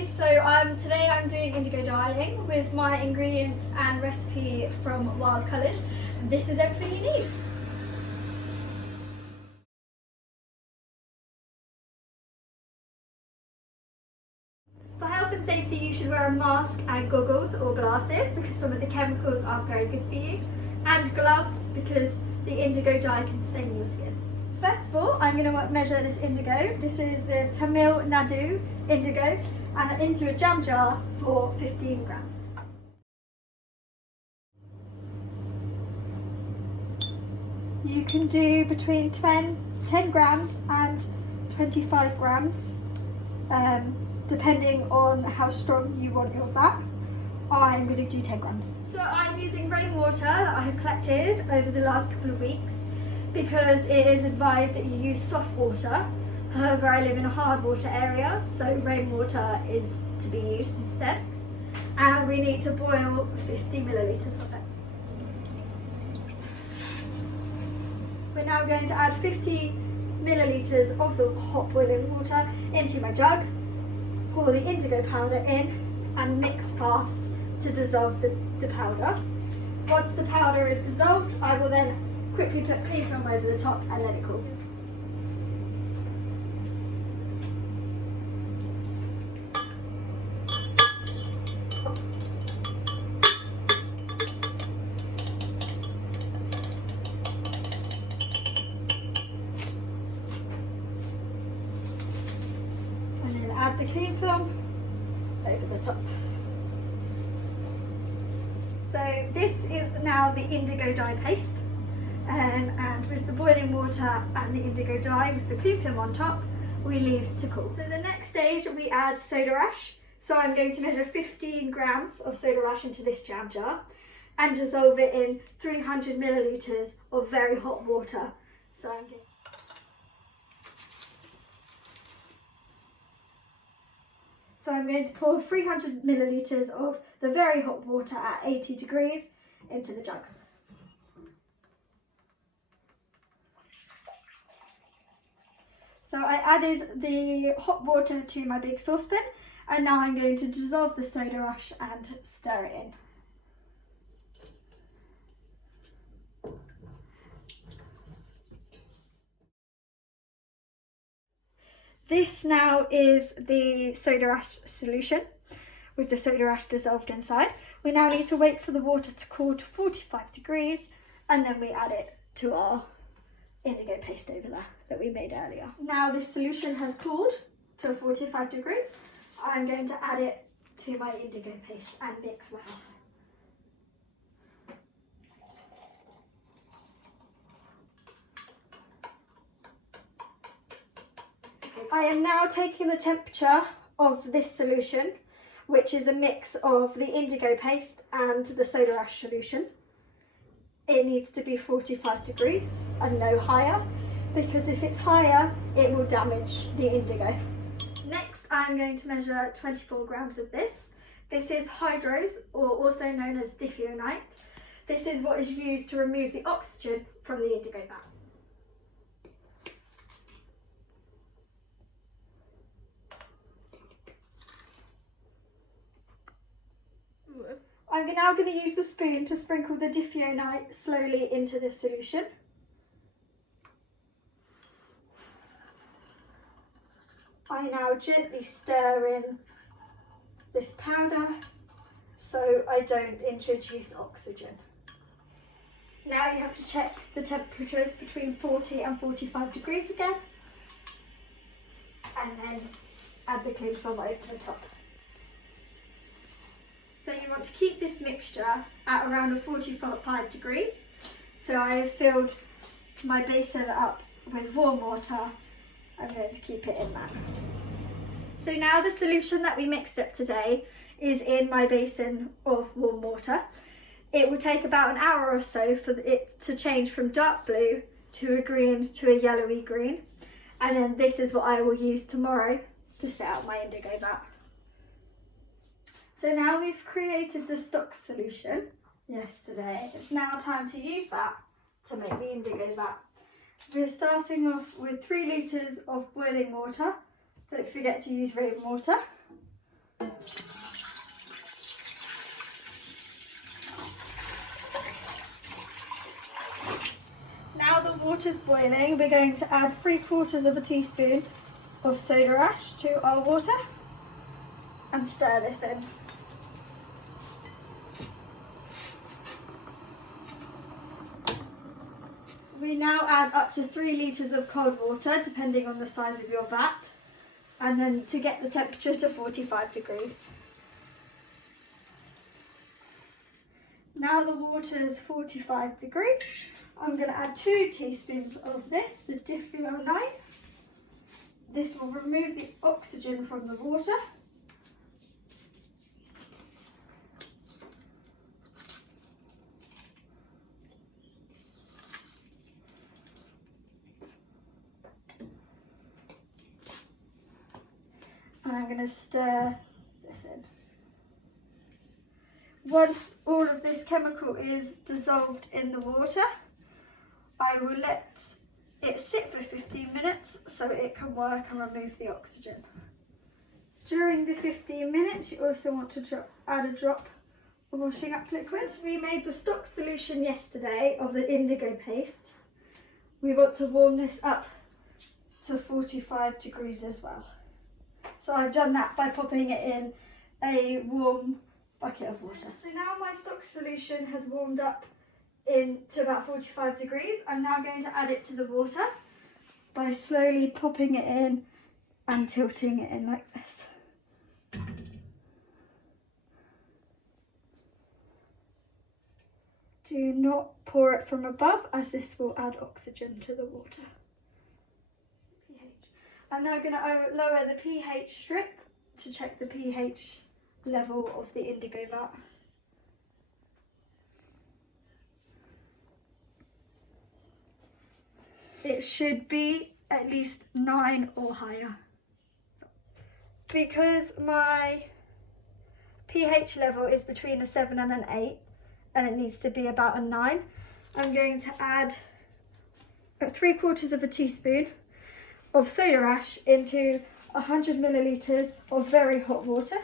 guys, so today I'm doing indigo dyeing with my ingredients and recipe from Wild Colours. This is everything you need. For health and safety, you should wear a mask and goggles or glasses because some of the chemicals aren't very good for you, and gloves because the indigo dye can stain your skin. First of all, I'm going to measure this indigo. This is the Tamil Nadu indigo, and into a jam jar for 15 grams. You can do between 10 grams and 25 grams, depending on how strong you want your vat. I'm going to do 10 grams. So I'm using rainwater that I have collected over the last couple of weeks because it is advised that you use soft water. However, I live in a hard water area, so rainwater is to be used instead. And we need to boil 50 millilitres of it. We're now going to add 50 millilitres of the hot boiling water into my jug, pour the indigo powder in and mix fast to dissolve the powder. Once the powder is dissolved, I will then quickly put clean film over the top and let it cool. And then add the clean film over the top. So this is now the indigo dye paste. And with the boiling water and the indigo dye with the clean film on top, we leave to cool. So the next stage we add soda ash. So I'm going to measure 15 grams of soda ash into this jam jar and dissolve it in 300 millilitres of very hot water. So I'm going to pour 300 millilitres of the very hot water at 80 degrees into the jug. So I added the hot water to my big saucepan, and now I'm going to dissolve the soda ash and stir it in. This now is the soda ash solution with the soda ash dissolved inside. We now need to wait for the water to cool to 45 degrees, and then we add it to our indigo paste over there that we made earlier. Now this solution has cooled to 45 degrees. I'm going to add it to my indigo paste and mix well. I am now taking the temperature of this solution, which is a mix of the indigo paste and the soda ash solution. It needs to be 45 degrees and no higher, because if it's higher, it will damage the indigo. Next, I'm going to measure 24 grams of this. This is hydrose, or also known as dithionite. This is what is used to remove the oxygen from the indigo vat. I'm now going to use the spoon to sprinkle the dithionite slowly into this solution. I now gently stir in this powder so I don't introduce oxygen. Now you have to check the temperatures between 40 and 45 degrees again, and then add the cling film over the top. So you want to keep this mixture at around 45 degrees. So I have filled my basin up with warm water. I'm going to keep it in that. So now the solution that we mixed up today is in my basin of warm water. It will take about an hour or so for it to change from dark blue to a green to a yellowy green. And then this is what I will use tomorrow to set out my indigo vat. So now we've created the stock solution yesterday. It's now time to use that to make the indigo vat. We're starting off with 3 litres of boiling water. Don't forget to use rainwater. Now the water's boiling, we're going to add 3/4 teaspoon of soda ash to our water and stir this in. We now add up to 3 litres of cold water, depending on the size of your vat, and then to get the temperature to 45 degrees. Now the water is 45 degrees. I'm going to add 2 teaspoons of this, the diffionite. This will remove the oxygen from the water. And I'm going to stir this in. Once all of this chemical is dissolved in the water, I will let it sit for 15 minutes so it can work and remove the oxygen. During the 15 minutes, you also want to add a drop of washing up liquid. We made the stock solution yesterday of the indigo paste. We want to warm this up to 45 degrees as well. So I've done that by popping it in a warm bucket of water. So now my stock solution has warmed up to about 45 degrees. I'm now going to add it to the water by slowly popping it in and tilting it in like this. Do not pour it from above, as this will add oxygen to the water. I'm now going to lower the pH strip to check the pH level of the indigo vat. It should be at least 9 or higher. Because my pH level is between a 7 and an 8, and it needs to be about a 9, I'm going to add 3/4 teaspoon of soda ash into 100 millilitres of very hot water.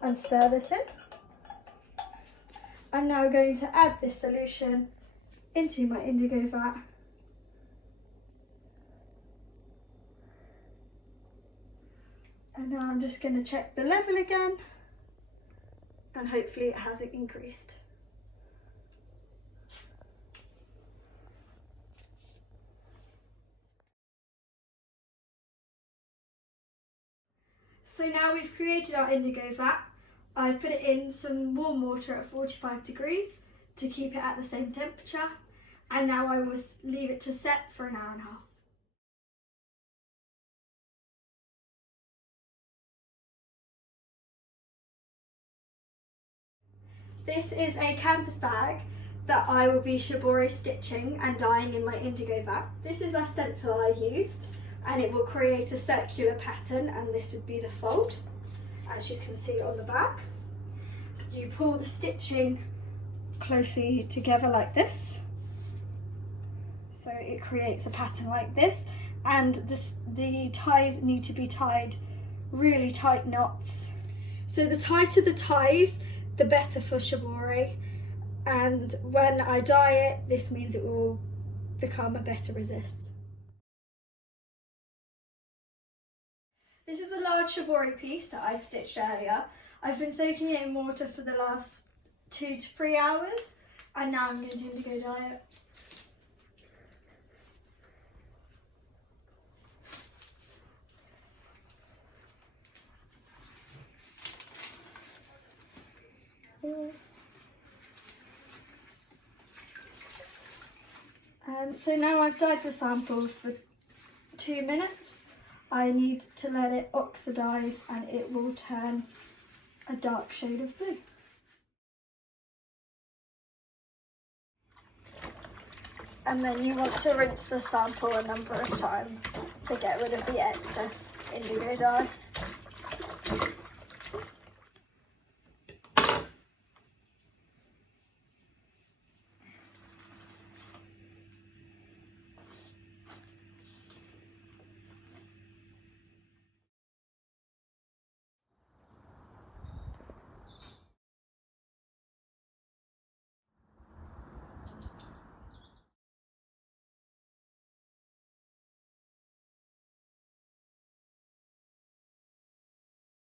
And stir this in. I'm now going to add this solution into my indigo vat. And now I'm just going to check the level again, and hopefully it hasn't increased. So now we've created our indigo vat. I've put it in some warm water at 45 degrees to keep it at the same temperature, and now I will leave it to set for an hour and a half. This is a canvas bag that I will be shibori stitching and dyeing in my indigo vat. This is a stencil I used, and it will create a circular pattern, and this would be the fold, as you can see on the back. You pull the stitching closely together like this, so it creates a pattern like this, and the ties need to be tied really tight knots. So the tighter the ties, the better for shibori, and when I dye it, this means it will become a better resist. This is a large shibori piece that I've stitched earlier. I've been soaking it in water for the last 2 to 3 hours, and now I'm going to indigo dye it. So now I've dyed the sample for 2 minutes. I need to let it oxidise, and it will turn a dark shade of blue. And then you want to rinse the sample a number of times to get rid of the excess indigo dye.